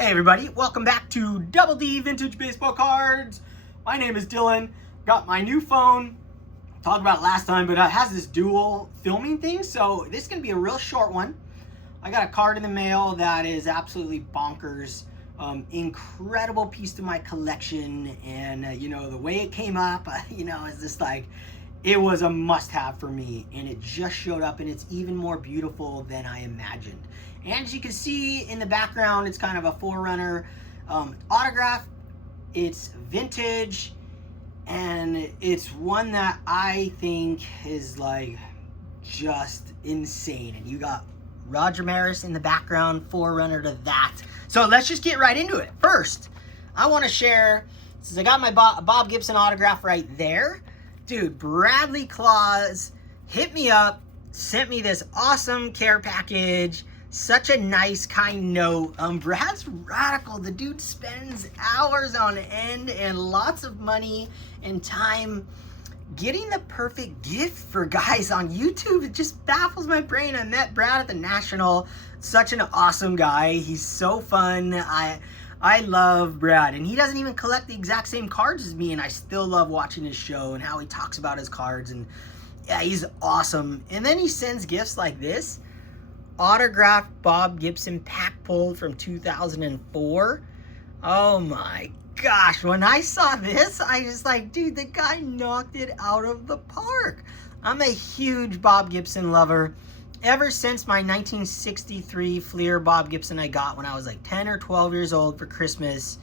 Hey everybody, welcome back to Double D Vintage Baseball Cards. My name is Dylan. Got my new phone. Talked about it last time, but it has this dual filming thing, so this is going to be a real short one. I got a card in the mail that is absolutely bonkers. Incredible piece to my collection, and the way it came up, it's just like, it was a must-have for me, and it just showed up, and it's even more beautiful than I imagined. And as you can see in the background, it's kind of a Forerunner autograph. It's vintage, and it's one that I think is like just insane. And you got Roger Maris in the background, Forerunner to that. So let's just get right into it. First, I want to share, since I got my Bob Gibson autograph right there, dude, Bradley Claus hit me up, sent me this awesome care package. Such a nice, kind note. Brad's radical. The dude spends hours on end and lots of money and time getting the perfect gift for guys on YouTube. It just baffles my brain. I met Brad at the National. Such an awesome guy. He's so fun. I love Brad, and he doesn't even collect the exact same cards as me, and I still love watching his show and how he talks about his cards, and yeah, he's awesome. And then he sends gifts like this. Autographed Bob Gibson pack pulled from 2004. Oh my gosh, when I saw this, I was like, dude, the guy knocked it out of the park. I'm a huge Bob Gibson lover. Ever since my 1963 Fleer Bob Gibson I got when I was like 10 or 12 years old for Christmas.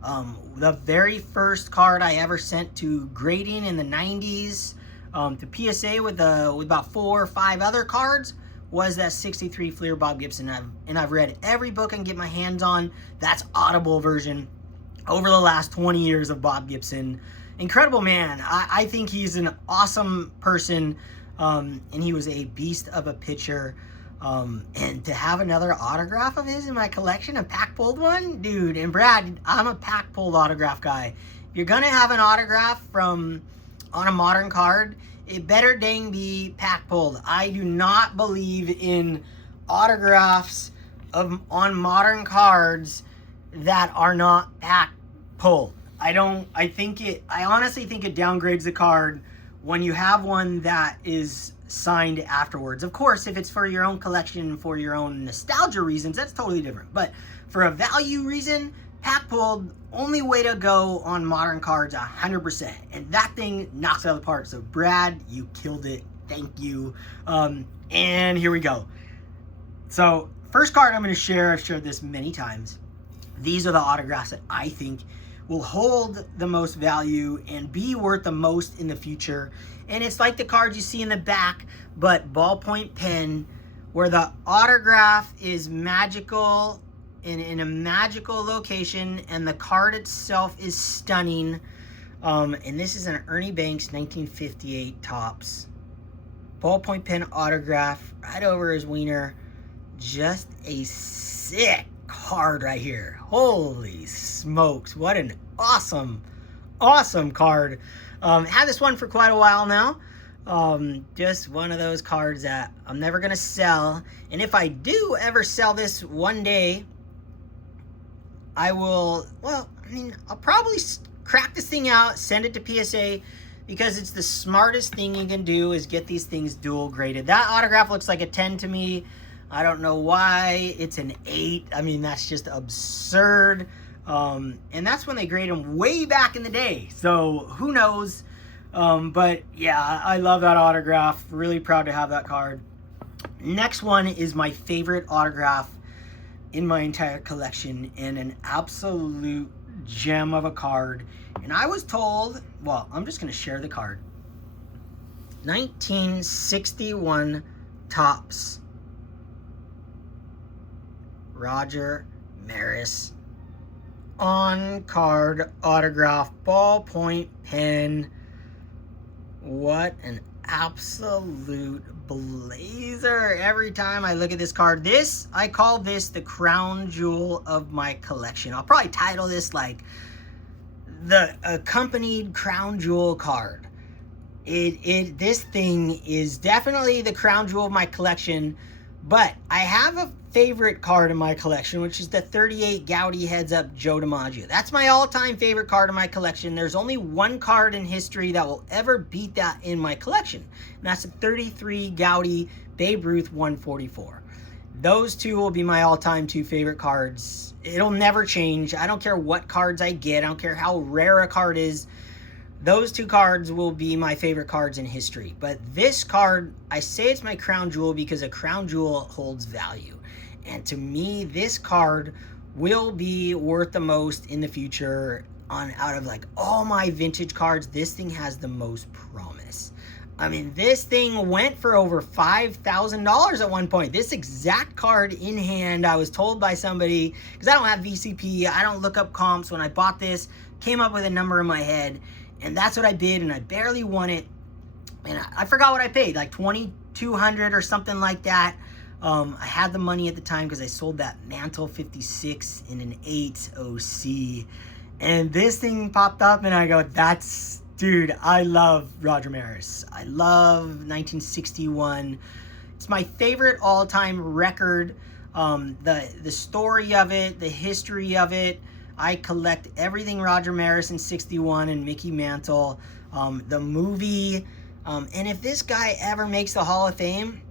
The very first card I ever sent to grading in the 90s, to PSA with about 4 or 5 other cards, was that 63 Fleer Bob Gibson. And I've read every book I can get my hands on. That's Audible version over the last 20 years of Bob Gibson. Incredible man. I think he's an awesome person, and he was a beast of a pitcher. And to have another autograph of his in my collection, a pack-pulled one, dude. And Brad, I'm a pack-pulled autograph guy. If you're gonna have an autograph on a modern card, it better dang be pack pulled. I do not believe in autographs on modern cards that are not pack pulled. I honestly think it downgrades the card when you have one that is signed afterwards. Of course, if it's for your own collection, for your own nostalgia reasons, that's totally different. But for a value reason, pack pulled, only way to go on modern cards, 100%. And that thing knocks it out of the park. So Brad, you killed it. Thank you. And here we go. So first card I'm going to share, I've shared this many times. These are the autographs that I think will hold the most value and be worth the most in the future. And it's like the cards you see in the back, but ballpoint pen, where the autograph is magical, in a magical location, and the card itself is stunning. And this is an Ernie Banks 1958 Topps ballpoint pen autograph right over his wiener. Just a sick card right here. Holy smokes, what an awesome card. Had this one for quite a while now. Just one of those cards that I'm never gonna sell, and if I do ever sell this one day, I'll probably crack this thing out, send it to PSA, because it's the smartest thing you can do is get these things dual graded. That autograph looks like a 10 to me. I don't know why it's an 8. I mean, that's just absurd. And that's when they grade them way back in the day. So who knows? But yeah, I love that autograph. Really proud to have that card. Next one is my favorite autograph in my entire collection, and an absolute gem of a card. And I was told, well, I'm just going to share the card. 1961 Topps Roger Maris on card autograph ballpoint pen. What an absolute blazer. Every time I look at this card, I call this the crown jewel of my collection. I'll probably title this like the accompanied crown jewel card. This thing is definitely the crown jewel of my collection, but I have a favorite card in my collection, which is the 38 Goudey Heads Up Joe DiMaggio. That's my all-time favorite card in my collection. There's only one card in history that will ever beat that in my collection, and that's the 33 Goudey Babe Ruth 144. Those two will be my all-time two favorite cards. It'll never change. I don't care what cards I get. I don't care how rare a card is. Those two cards will be my favorite cards in history. But this card, I say it's my crown jewel because a crown jewel holds value. And to me, this card will be worth the most in the future. Out of like all my vintage cards, this thing has the most promise. I mean, this thing went for over $5,000 at one point. This exact card in hand, I was told by somebody, because I don't have VCP, I don't look up comps. When I bought this, came up with a number in my head, and that's what I bid, and I barely won it. And I forgot what I paid, like $2,200 or something like that. I had the money at the time because I sold that Mantle 56 in an 8 OC. And this thing popped up, and I go, dude, I love Roger Maris. I love 1961. It's my favorite all-time record. The story of it, the history of it. I collect everything Roger Maris in 61 and Mickey Mantle. The movie. And if this guy ever makes the Hall of Fame,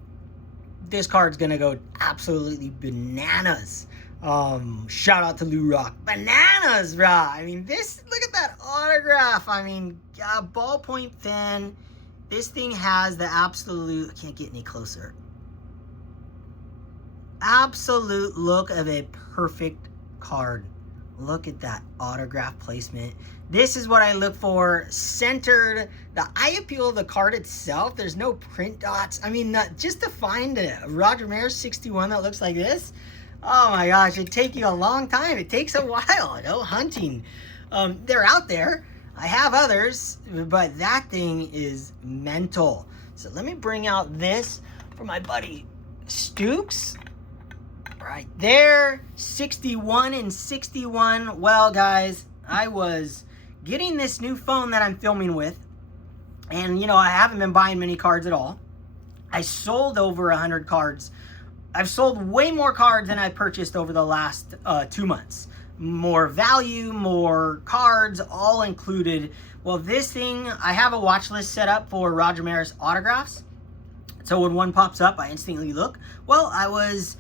this card's going to go absolutely bananas. Shout out to Lou Rock. Bananas, brah. I mean, look at that autograph. I mean, ballpoint pen. This thing has the absolute, I can't get any closer. Absolute look of a perfect card. Look at that autograph placement. This is what I look for. Centered. The eye appeal of the card itself, there's no print dots. I mean, just to find a Roger Maris 61 that looks like this, oh my gosh, it'd take you a long time. It takes a while, hunting. They're out there. I have others, but that thing is mental. So let me bring out this for my buddy Stooks. Right there, 61 and 61. Well, guys, I was getting this new phone that I'm filming with, and, I haven't been buying many cards at all. I sold over 100 cards. I've sold way more cards than I purchased over the last 2 months. More value, more cards, all included. Well, this thing, I have a watch list set up for Roger Maris autographs. So when one pops up, I instantly look. Well, I was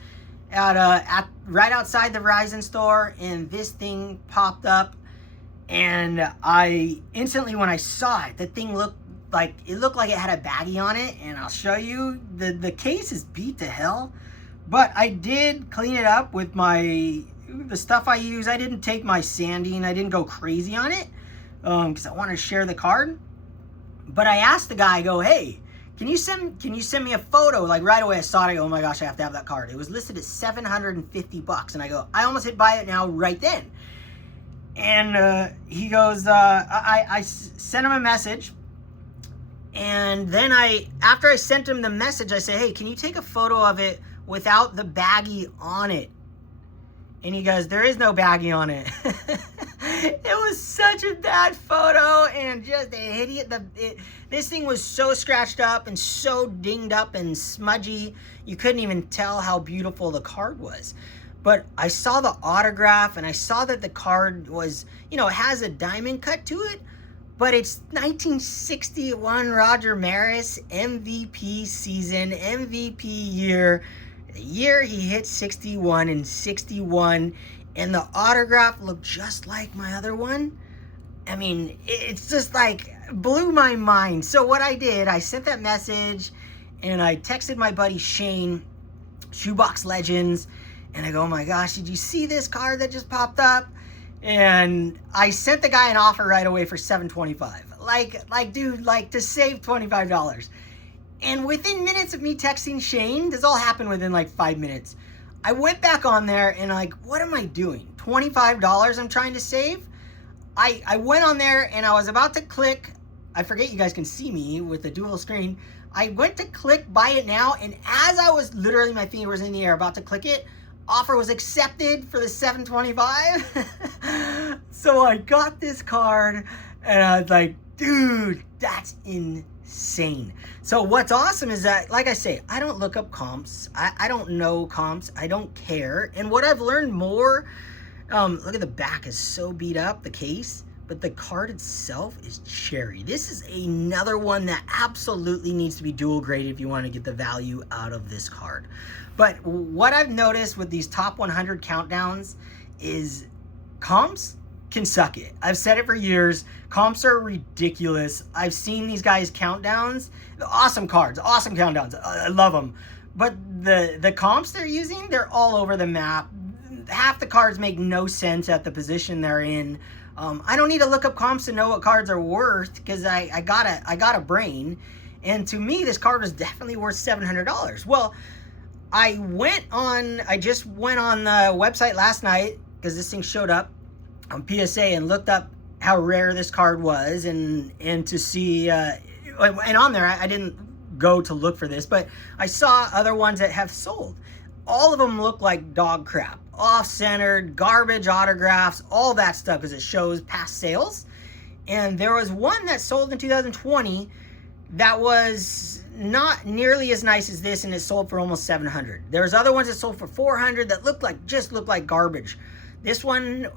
at right outside the Verizon store, and this thing popped up, and I instantly, when I saw it, the thing looked like it had a baggie on it, and I'll show you. The case is beat to hell. But I did clean it up with the stuff I use. I didn't take my sanding. I didn't go crazy on it because I wanted to share the card. But I asked the guy, I go, hey, can you send me a photo? Like right away I saw it. I go, oh my gosh, I have to have that card. It was listed at $750. And I go, I almost hit buy it now right then. And he goes, I sent him a message. And then after I sent him the message, I say, hey, can you take a photo of it without the baggie on it? And he goes, there is no baggie on it. It was such a bad photo, and just an idiot. This thing was so scratched up and so dinged up and smudgy, you couldn't even tell how beautiful the card was. But I saw the autograph, and I saw that the card was, it has a diamond cut to it, but it's 1961 Roger Maris, MVP season, MVP year. The year he hit 61 and 61, and the autograph looked just like my other one. I mean, it's just like blew my mind. So what I did, I sent that message, and I texted my buddy Shane, Shoebox Legends, and I go, oh my gosh, did you see this card that just popped up? And I sent the guy an offer right away for $725. Like, dude, to save $25. And within minutes of me texting Shane, this all happened within like 5 minutes. I went back on there and what am I doing? $25 I'm trying to save? I went on there and I was about to click. I forget you guys can see me with the dual screen. I went to click buy it now, and as I was literally, my finger was in the air about to click it, offer was accepted for the $725. So I got this card and I was like, dude, that's insane. insane. So what's awesome is that, like I say, I don't look up comps. I don't know comps. I don't care. And what I've learned more, look at the back is so beat up, the case, but the card itself is cherry. This is another one that absolutely needs to be dual graded if you want to get the value out of this card. But what I've noticed with these top 100 countdowns is comps can suck it. I've said it for years. Comps are ridiculous. I've seen these guys countdowns. Awesome cards, awesome countdowns. I love them. But the comps they're using, they're all over the map. Half the cards make no sense at the position they're in. I don't need to look up comps to know what cards are worth because I got a brain. And to me, this card was definitely worth $700. Well, I just went on the website last night because this thing showed up on PSA and looked up how rare this card was and to see, and on there, I didn't go to look for this, but I saw other ones that have sold. All of them look like dog crap, off-centered, garbage autographs, all that stuff because it shows past sales. And there was one that sold in 2020 that was not nearly as nice as this, and it sold for almost $700. There's other ones that sold for $400 that just looked like garbage. This one,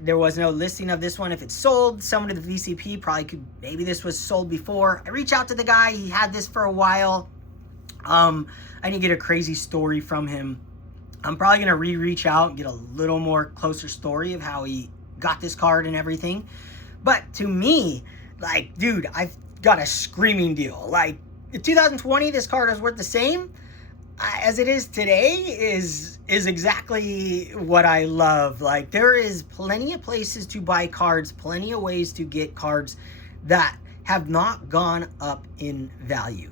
there was no listing of this one. If it's sold, someone at the VCP probably could, maybe this was sold before. I reached out to the guy, he had this for a while. I didn't get a crazy story from him. I'm probably gonna reach out and get a little more closer story of how he got this card and everything. But to me, like, dude, I've got a screaming deal. Like, in 2020, this card is worth the same as it is today is exactly what I love. Like, there is plenty of places to buy cards, plenty of ways to get cards that have not gone up in value.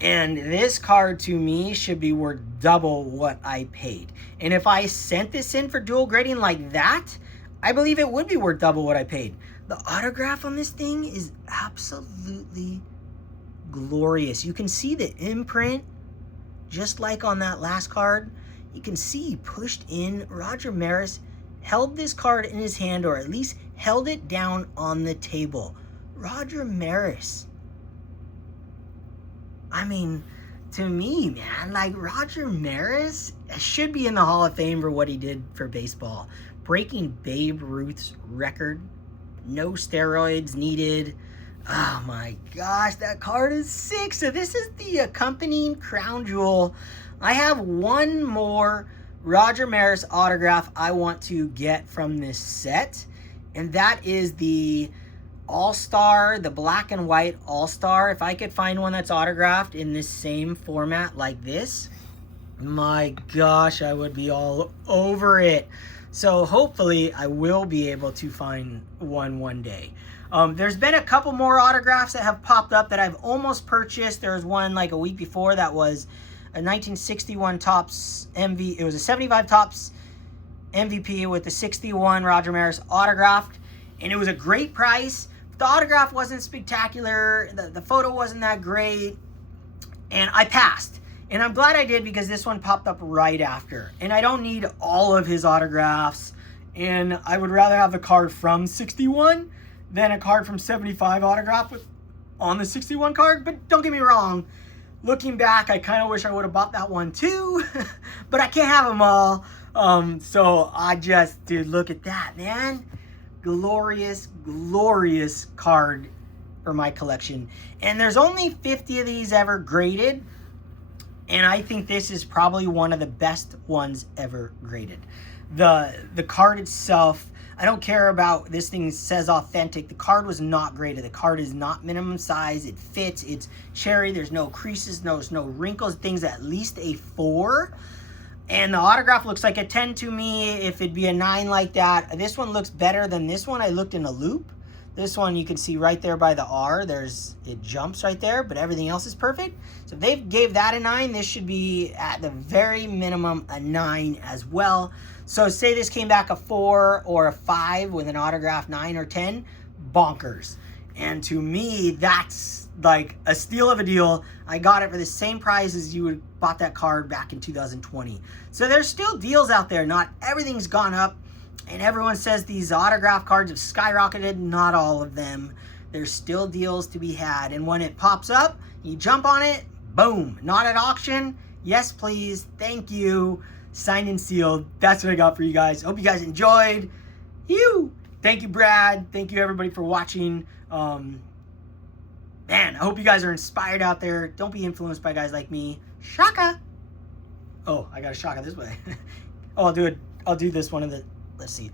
And this card to me should be worth double what I paid. And if I sent this in for dual grading like that, I believe it would be worth double what I paid. The autograph on this thing is absolutely glorious. You can see the imprint just like on that last card. You can see he pushed in. Roger Maris held this card in his hand, or at least held it down on the table. Roger Maris. I mean, to me, man, like, Roger Maris should be in the Hall of Fame for what he did for baseball. Breaking Babe Ruth's record. No steroids needed. Oh my gosh, that card is sick. So this is the accompanying crown jewel. I have one more Roger Maris autograph I want to get from this set, and that is the All-Star, the black and white All-Star. If I could find one that's autographed in this same format like this, my gosh, I would be all over it. So hopefully I will be able to find one day. There's been a couple more autographs that have popped up that I've almost purchased. There was one like a week before that was a 1961 Topps MV. It was a 75 Topps MVP with the 61 Roger Maris autographed, and it was a great price. The autograph wasn't spectacular. The photo wasn't that great, and I passed. And I'm glad I did because this one popped up right after. And I don't need all of his autographs, and I would rather have the card from 61 than a card from 75 autograph on the 61 card. But don't get me wrong, looking back, I kind of wish I would have bought that one too, but I can't have them all. So I just, dude, look at that, man. Glorious, glorious card for my collection. And there's only 50 of these ever graded, and I think this is probably one of the best ones ever graded. The card itself, I don't care about this thing says authentic. The card was not graded. The card is not minimum size. It fits. It's cherry. There's no creases. There's no wrinkles. Things at least a 4. And the autograph looks like a 10 to me. If it'd be a 9 like that. This one looks better than this one. I looked in a loop. This one you can see right there by the R. It jumps right there, but everything else is perfect. So if they gave that a 9, this should be at the very minimum a 9 as well. So say this came back a 4 or a 5 with an autograph 9 or 10, bonkers. And to me, that's like a steal of a deal. I got it for the same price as you would bought that card back in 2020. So there's still deals out there. Not everything's gone up. And everyone says these autograph cards have skyrocketed. Not all of them. there's still deals to be had. And when it pops up, you jump on it, boom, not at auction. Yes, please. Thank you. Signed and sealed. That's what I got for you guys. Hope you guys enjoyed. Thank you, Brad. Thank you, everybody, for watching. Man, I hope you guys are inspired out there. Don't be influenced by guys like me. Shaka. Oh, I got a shaka this way. Oh, I'll do this one of the, let's see.